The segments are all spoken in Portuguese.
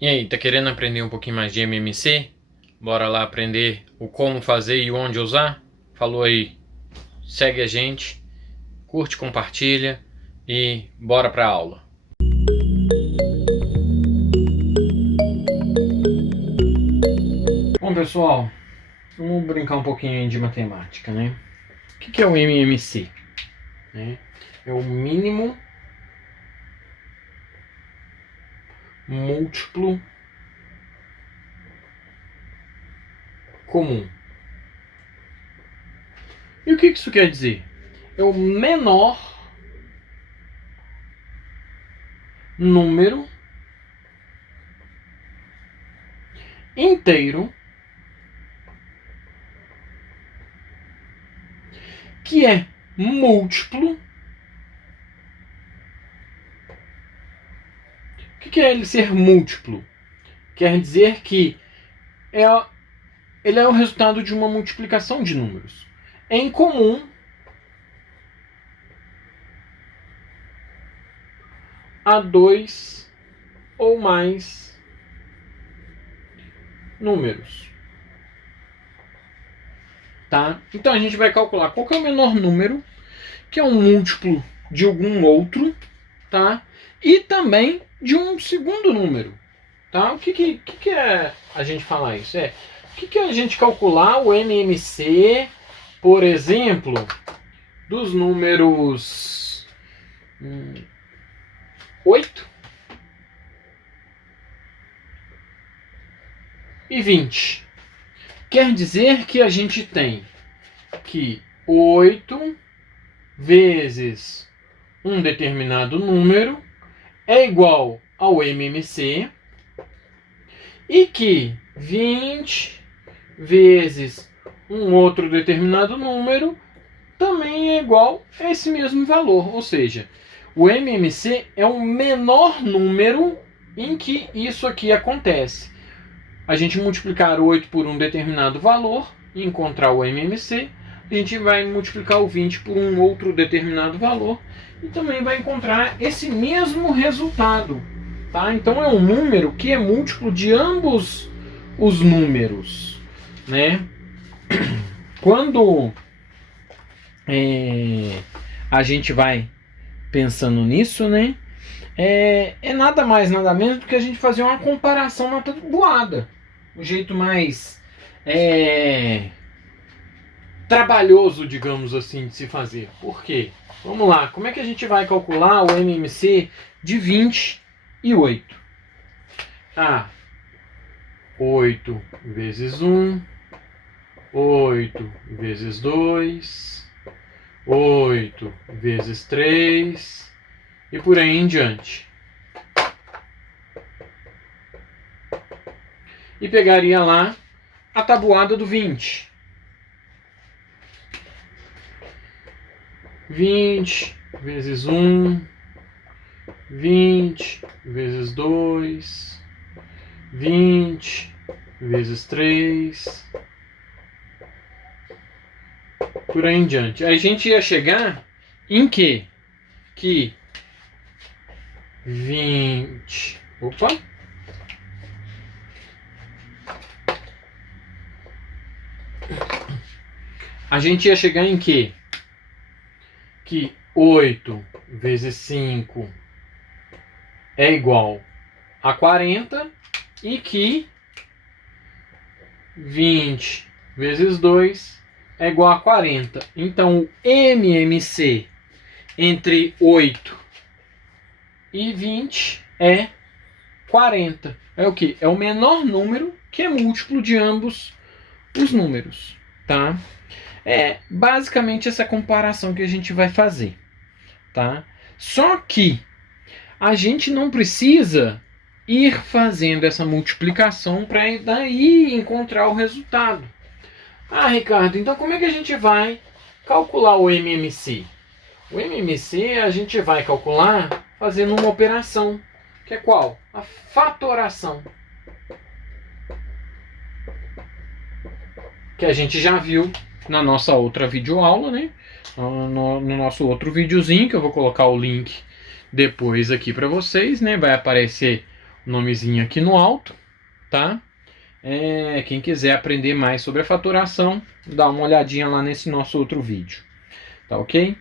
E aí, tá querendo aprender um pouquinho mais de MMC? Bora lá aprender o como fazer e onde usar? Falou aí, segue a gente, curte, compartilha e bora pra aula. Bom, pessoal, vamos brincar um pouquinho de matemática, né? O que é o MMC? É o mínimo múltiplo comum. E o que isso quer dizer? É o menor número inteiro que é múltiplo. O que é ele ser múltiplo? Quer dizer que ele é o resultado de uma multiplicação de números. Em comum a dois ou mais números. Tá? Então a gente vai calcular qual que é o menor número, que é um múltiplo de algum outro, tá? E também de um segundo número. Tá? O que é a gente falar isso? O que é a gente calcular o MMC, por exemplo, dos números 8 e 20. Quer dizer que a gente tem que 8 vezes um determinado número é igual ao MMC e que 20 vezes um outro determinado número também é igual a esse mesmo valor. Ou seja, o MMC é o menor número em que isso aqui acontece. A gente multiplicar 8 por um determinado valor e encontrar o MMC, a gente vai multiplicar o 20 por um outro determinado valor e também vai encontrar esse mesmo resultado. Tá? Então é um número que é múltiplo de ambos os números. Né? Quando a gente vai pensando nisso, né? É nada mais, nada menos do que a gente fazer uma comparação na tabuada. O jeito mais trabalhoso, digamos assim, de se fazer. Por quê? Vamos lá, como é que a gente vai calcular o MMC de 28? 8 vezes 1, 8 vezes 2, 8 vezes 3 e por aí em diante. E pegaria lá a tabuada do 20. 20 vezes 1, 20 vezes 2, 20 vezes 3, por aí em diante. Aí a gente ia chegar em quê? Que 20... Opa! A gente ia chegar em quê? Que 8 vezes 5 é igual a 40 e que 20 vezes 2 é igual a 40. Então o MMC entre 8 e 20 é 40. É o que? É o menor número que é múltiplo de ambos os números. Tá? É basicamente essa comparação que a gente vai fazer. Tá? Só que a gente não precisa ir fazendo essa multiplicação para daí encontrar o resultado. Ricardo, então como é que a gente vai calcular o MMC? O MMC a gente vai calcular fazendo uma operação, que é qual? A fatoração. Que a gente já viu na nossa outra videoaula, né? No nosso outro videozinho, que eu vou colocar o link depois aqui para vocês, né? Vai aparecer nomezinho aqui no alto, tá? Quem quiser aprender mais sobre a fatoração, dá uma olhadinha lá nesse nosso outro vídeo, tá ok?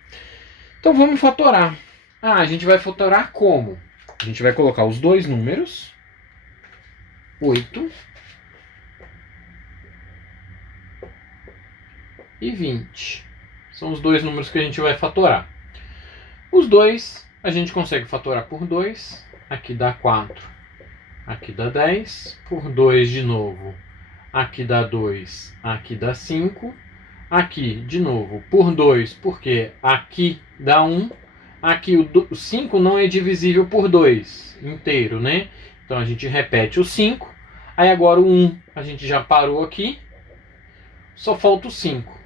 Então vamos fatorar. A gente vai fatorar como? A gente vai colocar os dois números, 8 e 20. São os dois números que a gente vai fatorar. Os dois a gente consegue fatorar por 2, aqui dá 4, aqui dá 10, por 2 de novo, aqui dá 2, aqui dá 5, aqui de novo por 2, porque aqui dá 1, aqui o 5 não é divisível por 2 inteiro, né? Então a gente repete o 5, aí agora o 1 a gente já parou aqui, só falta o 5.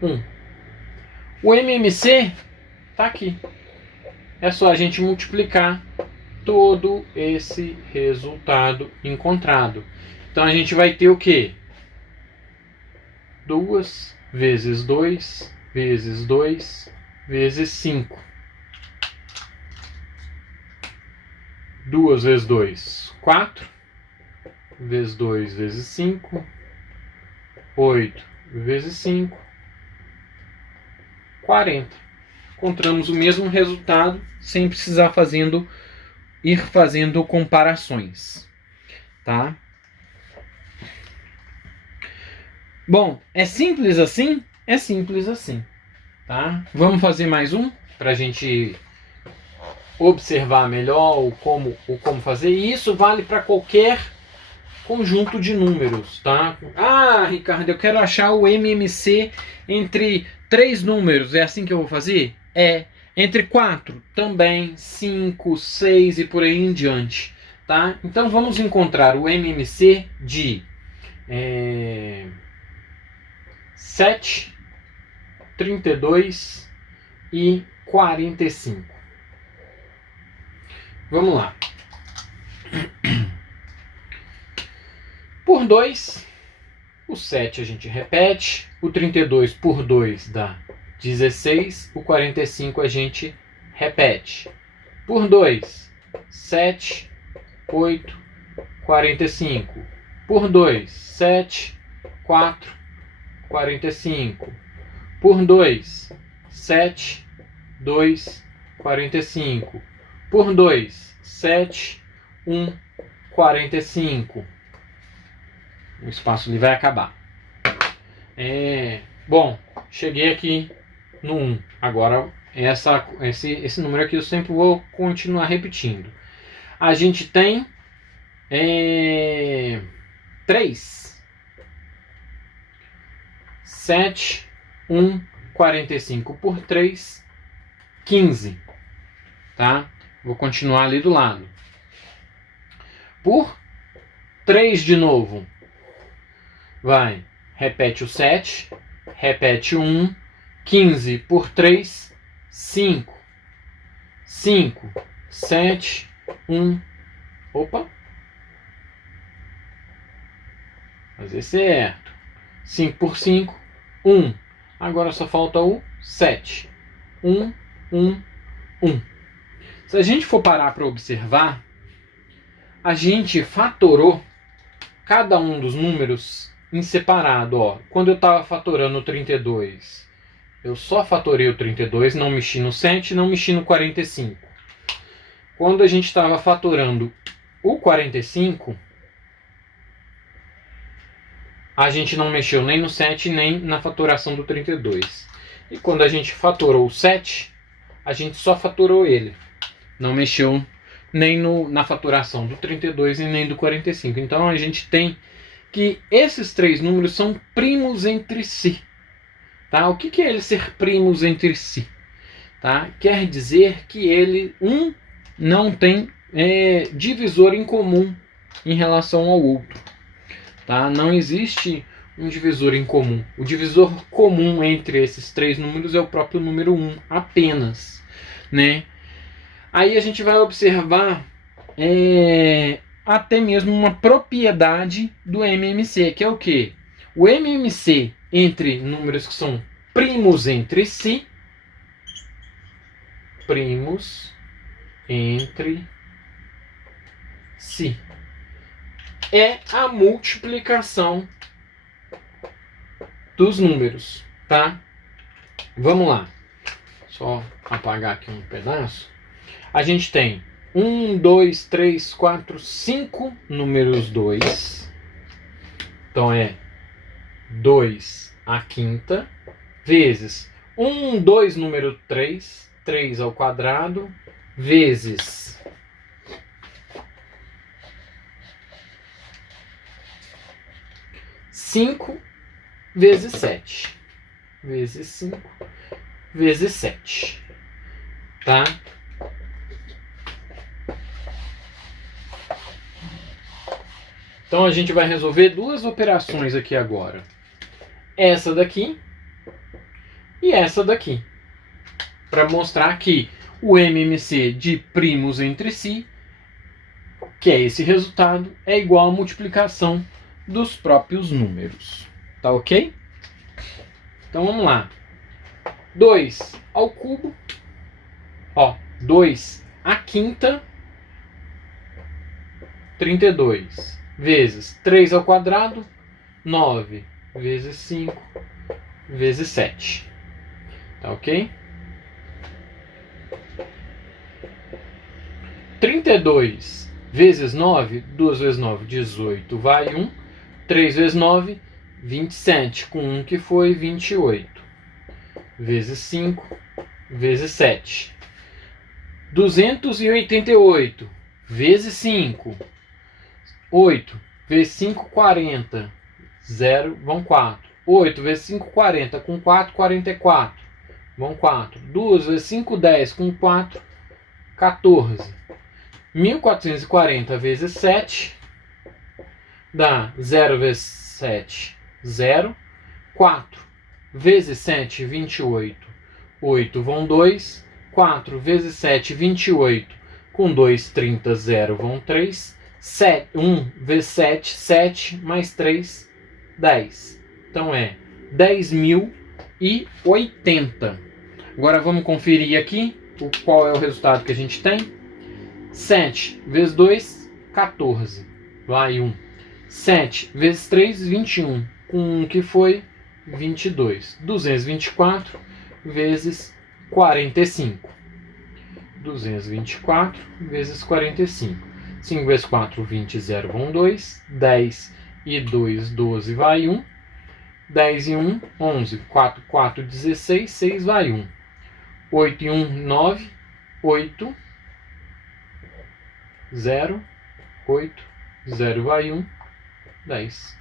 1. O MMC está aqui. É só a gente multiplicar todo esse resultado encontrado. Então a gente vai ter o quê? 2 vezes 2 vezes 2 vezes 5. 2 vezes 2, 4. Vezes 2 vezes 5. 8 vezes 5. 40. Encontramos o mesmo resultado sem precisar ir fazendo comparações, tá? Bom, é simples assim? É simples assim, tá? Vamos fazer mais um para a gente observar melhor o como fazer. E isso vale para qualquer conjunto de números, tá? Ah, Ricardo, eu quero achar o MMC entre 3 números. É assim que eu vou fazer? É. Entre 4 também, 5, 6 e por aí em diante, tá? Então vamos encontrar o MMC de 7, 32 e 45. Vamos lá. Por 2, o 7 a gente repete, o 32 por 2 dá 16, o 45 a gente repete. Por 2, 7, 8, 45. Por 2, 7, 4, 45. Por 2, 7, 2, 45. Por 2, 7, 1, 45. O espaço ali vai acabar. Bom, cheguei aqui no 1. Agora, esse número aqui eu sempre vou continuar repetindo. A gente tem 3. 7, 1, 45 por 3, 15. Tá? Vou continuar ali do lado. Por 3 de novo. Vai, repete o 7, repete o 1, 15 por 3, 5. 5, 7, 1, opa. Fazer certo. 5 por 5, 1. Agora só falta o 7. 1, 1, 1. Se a gente for parar para observar, a gente fatorou cada um dos números em separado, ó. Quando eu estava fatorando o 32, eu só fatorei o 32, não mexi no 7, não mexi no 45. Quando a gente estava fatorando o 45, a gente não mexeu nem no 7, nem na fatoração do 32. E quando a gente fatorou o 7, a gente só fatorou ele. Não mexeu nem na fatoração do 32 e nem do 45. Então a gente tem que esses 3 números são primos entre si. Tá? O que é ele ser primos entre si? Tá? Quer dizer que ele não tem divisor em comum em relação ao outro. Tá? Não existe um divisor em comum. O divisor comum entre esses 3 números é o próprio número 1 apenas. Né? Aí a gente vai observar até mesmo uma propriedade do MMC, que é o quê? O MMC entre números que são primos entre si, primos entre si. É a multiplicação dos números, tá? Vamos lá. Só apagar aqui um pedaço. A gente tem 1, 2, 3, 4, 5 números 2. Então é 2 à quinta, vezes 1, 2, número 3, 3 ao quadrado, vezes 5 vezes 7. Vezes 5 vezes 7. Tá? Então a gente vai resolver duas operações aqui agora. Essa daqui e essa daqui. Para mostrar que o MMC de primos entre si, que é esse resultado, é igual à multiplicação dos próprios números. Tá ok? Então vamos lá. 2 ao cubo. 2 à quinta. 32 vezes 3 ao quadrado. 9 vezes 5 vezes 7. Tá ok? 32 vezes 9. 2 vezes 9, 18. Vai 1. 3 vezes 9, 27. Com 1 que foi 28. Vezes 5 vezes 7. 288 vezes 5. 8 vezes 5, 40. 0, vão 4. 8 vezes 5, 40. Com 4, 44. Vão 4. 2 vezes 5, 10. Com 4, 14. 1440 vezes 7 dá 0 vezes 7, 0. 4 vezes 7, 28. 8 vão 2. 4 vezes 7, 28. Com 2, 30, 0 vão 3. 1 vezes 7, 7 mais 3, 10. Então é 10.080. Agora vamos conferir aqui qual é o resultado que a gente tem. 7 vezes 2, 14. Vai 1. 7 vezes 3, 21. Com 1 que foi 22. 224 vezes 45. 224 vezes 45. 5 vezes 4, 20, 0 vão 2. 10 e 2, 12 vai 1. 10 e 1, 11. 4, 4, 16. 6 vai 1. 8 e 1, 9. 8. 0. 8. 0 vai 1. 10.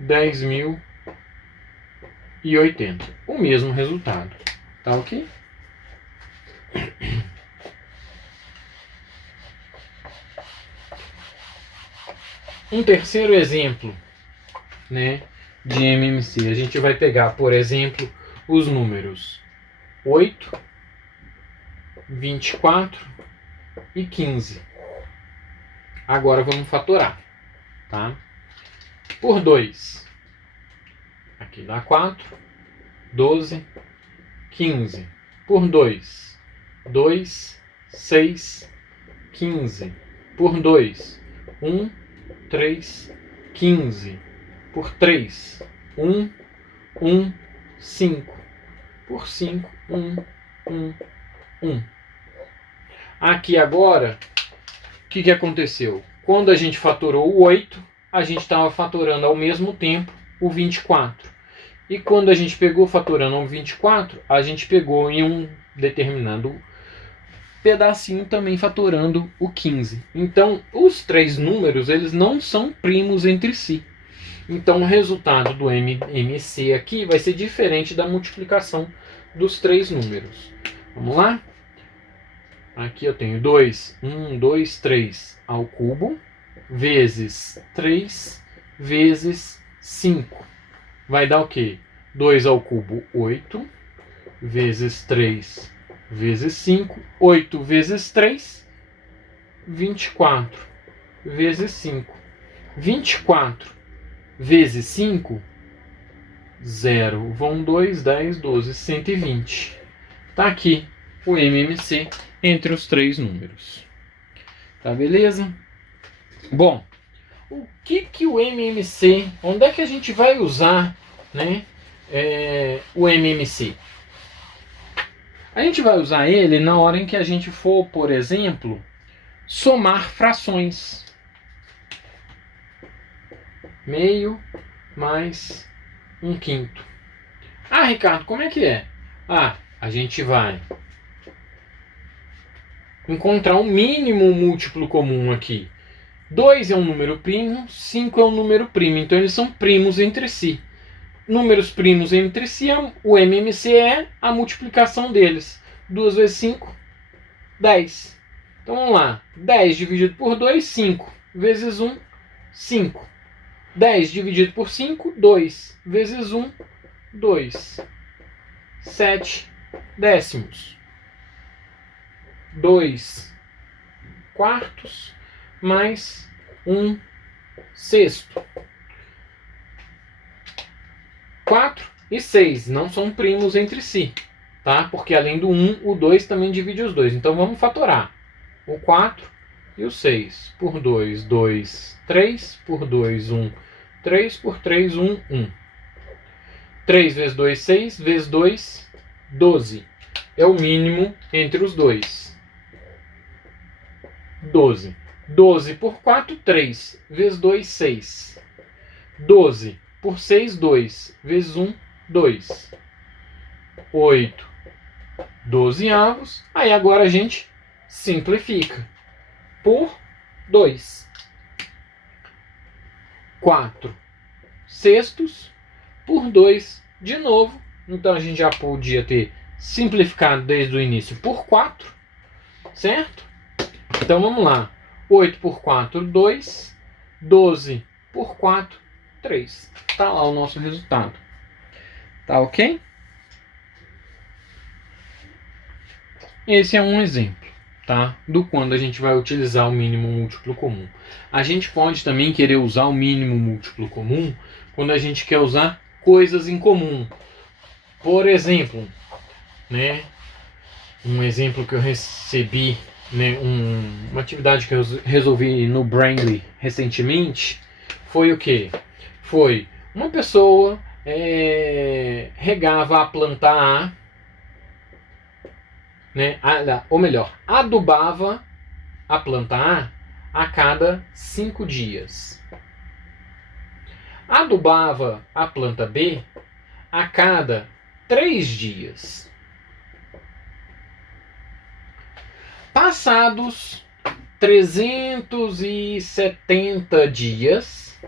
10.080. O mesmo resultado. Tá ok? Um terceiro exemplo, né, de MMC. A gente vai pegar, por exemplo, os números 8, 24 e 15. Agora vamos fatorar, tá? Por 2. Aqui dá 4, 12, 15. Por 2, 2, 6, 15. Por 2, 1, 3, 15. Por 3, 1, 1, 5. Por 5, 1, 1, 1. Aqui agora, o que aconteceu? Quando a gente fatorou o 8, a gente estava fatorando ao mesmo tempo o 24. E quando a gente pegou fatorando o 24, a gente pegou em um determinado pedacinho também fatorando o 15. Então, os três números, eles não são primos entre si. Então, o resultado do MMC aqui vai ser diferente da multiplicação dos três números. Vamos lá? Aqui eu tenho 2, 1, 2, 3 ao cubo, vezes 3, vezes 5. Vai dar o quê? 2 ao cubo, 8, vezes 3, vezes 5. 8 vezes 3, 24, vezes 5. 24 vezes 5, 0. Vão 2, 10, 12, 120. Tá aqui o MMC entre os três números. Tá, beleza? Bom, o que o MMC, onde é que a gente vai usar, né, o MMC? A gente vai usar ele na hora em que a gente for, por exemplo, somar frações. Meio mais 1/5. Ah, Ricardo, como é que é? Ah, a gente vai encontrar um mínimo múltiplo comum aqui. 2 é um número primo, 5 é um número primo. Então eles são primos entre si. Números primos entre si, o MMC é a multiplicação deles. 2 vezes 5, 10. Então vamos lá. 10 dividido por 2, 5. Vezes 1, 5. 10 dividido por 5, 2. Vezes 1, 2. 7 décimos. 2 quartos mais 1 sexto. 4 e 6 não são primos entre si, tá? Porque além do 1, o 2 também divide os dois. Então vamos fatorar. O 4 e o 6. Por 2, 2, 3. Por 2, 1, 3. Por 3, 1, 1. 3 vezes 2, 6. Vezes 2, 12. É o mínimo entre os dois. 12. 12 por 4, 3. Vezes 2, 6. 12 por 6, 2. Vezes 1, 2. 8. 12avos. Aí agora a gente simplifica. Por 2. 4 sextos. Por 2 de novo. Então a gente já podia ter simplificado desde o início por 4. Certo? Então vamos lá. 8 por 4, 2. 12 por 4, 3. Está lá o nosso resultado. Tá ok? Esse é um exemplo, tá? Do quando a gente vai utilizar o mínimo múltiplo comum. A gente pode também querer usar o mínimo múltiplo comum quando a gente quer usar coisas em comum. Por exemplo, né? Um exemplo que eu recebi, né, uma atividade que eu resolvi no Brainly recentemente, foi o quê? Foi uma pessoa regava a planta A, né, ou melhor, adubava a planta A cada 5 dias. Adubava a planta B a cada 3 dias. Passados 370 dias,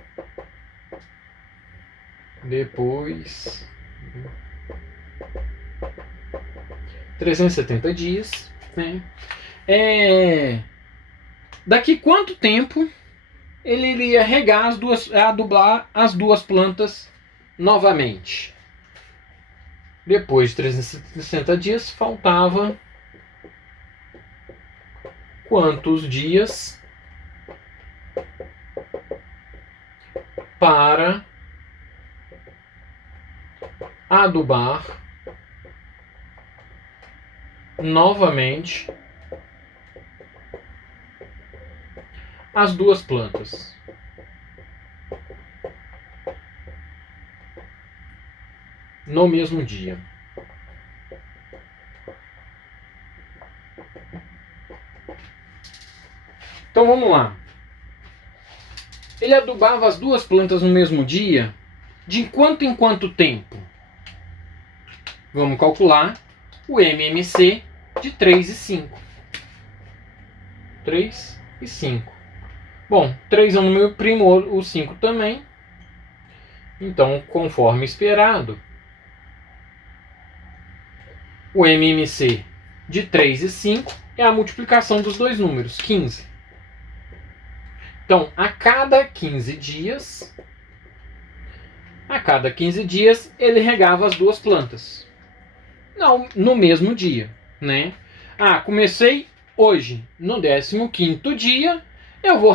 depois 370 dias, né? Daqui quanto tempo ele iria regar adubar as duas plantas novamente? Depois de 360 dias, faltava quantos dias para adubar novamente as duas plantas? No mesmo dia. Então vamos lá. Ele adubava as duas plantas no mesmo dia, de quanto em quanto tempo? Vamos calcular o MMC de 3 e 5. 3 e 5. Bom, 3 é um número primo, o 5 também. Então, conforme esperado, o MMC de 3 e 5 é a multiplicação dos dois números, 15. Então, a cada 15 dias, ele regava as duas plantas. Não, no mesmo dia, né? Ah, comecei hoje, no 15º dia, eu vou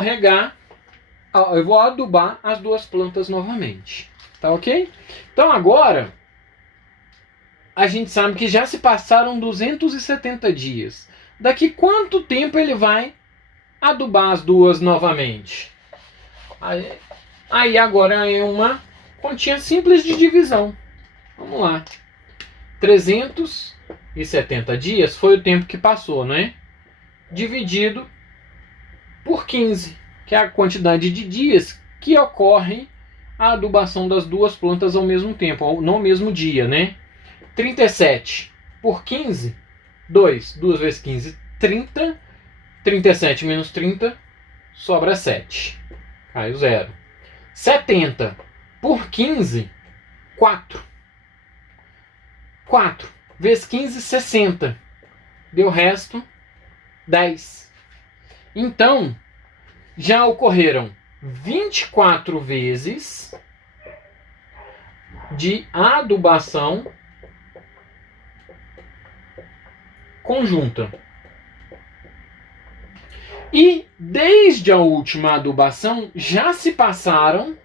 adubar as duas plantas novamente. Tá ok? Então agora, a gente sabe que já se passaram 270 dias. daqui quanto tempo ele vai adubar as duas novamente? Aí agora é uma continha simples de divisão. Vamos lá. 370 dias foi o tempo que passou, né? Dividido por 15, que é a quantidade de dias que ocorre a adubação das duas plantas ao mesmo tempo, no mesmo dia, né? 37 por 15, 2 vezes 15, 30. 37 menos 30, sobra 7. Caiu 0. 70 por 15, 4. 4 vezes 15, 60. Deu resto, 10. Então, já ocorreram 24 vezes de adubação conjunta. E desde a última adubação já se passaram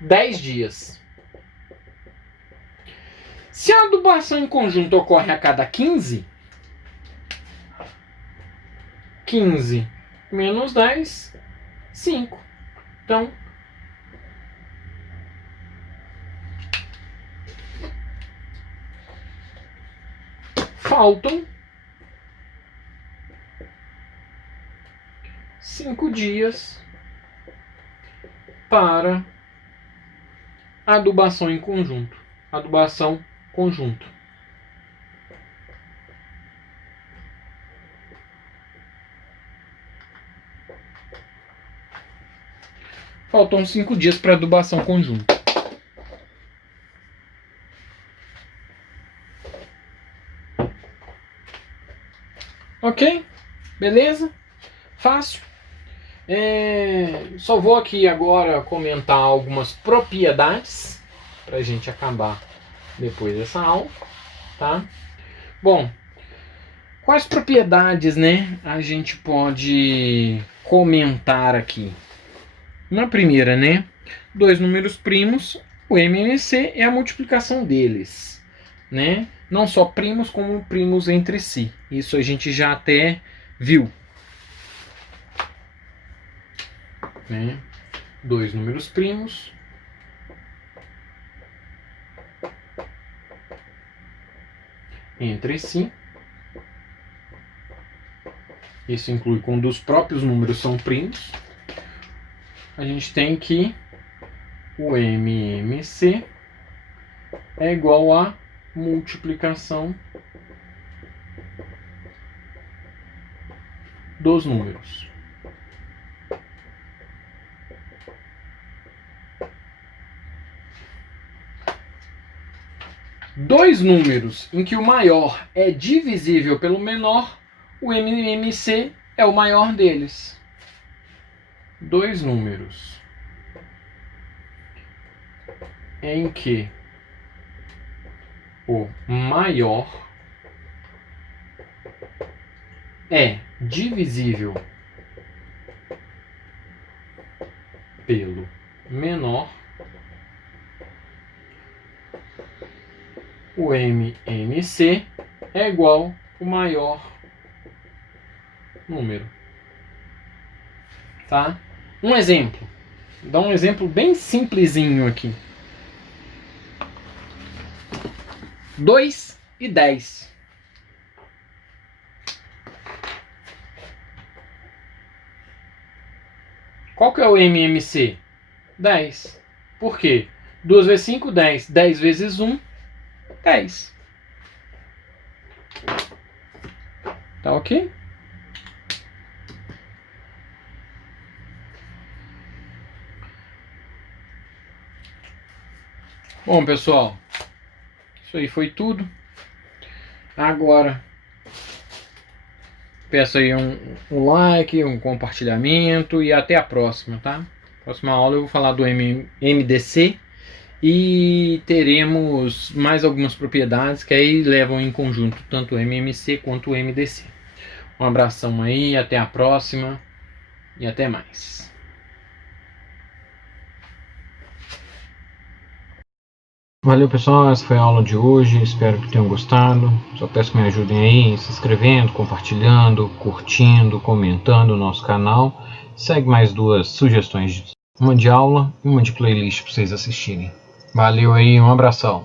10 dias. Se a adubação em conjunto ocorre a cada 15, 15 menos 10, 5. Então, faltam 5 dias para adubação em conjunto. Adubação conjunto. Faltam 5 dias para adubação conjunta. Ok? Beleza? Fácil. Só vou aqui agora comentar algumas propriedades para a gente acabar depois dessa aula, tá? Bom, quais propriedades, né, a gente pode comentar aqui? Na primeira, né, dois números primos, o MMC é a multiplicação deles, né? Não só primos, como primos entre si. Isso a gente já até viu, né? Dois números primos entre si. Isso inclui quando os próprios números são primos. A gente tem que o MMC é igual a multiplicação dos números. Dois números em que o maior é divisível pelo menor, o MMC é o maior deles. Dois números em que o maior é divisível pelo menor, o MMC é igual ao maior número. Tá? Um exemplo. Vou dar um exemplo bem simplesinho aqui. 2 e 10. Qual que é o MMC? 10. Por quê? 2 vezes 5, 10. 10 vezes 1, 10. Tá ok? Bom, pessoal, isso aí foi tudo. Agora, peço aí um like, um compartilhamento e até a próxima, tá? Próxima aula eu vou falar do MDC e teremos mais algumas propriedades que aí levam em conjunto tanto o MMC quanto o MDC. Um abração aí, até a próxima e até mais. Valeu, pessoal, essa foi a aula de hoje, espero que tenham gostado. Só peço que me ajudem aí se inscrevendo, compartilhando, curtindo, comentando o nosso canal. Segue mais 2 sugestões, uma de aula e uma de playlist para vocês assistirem. Valeu aí, um abração.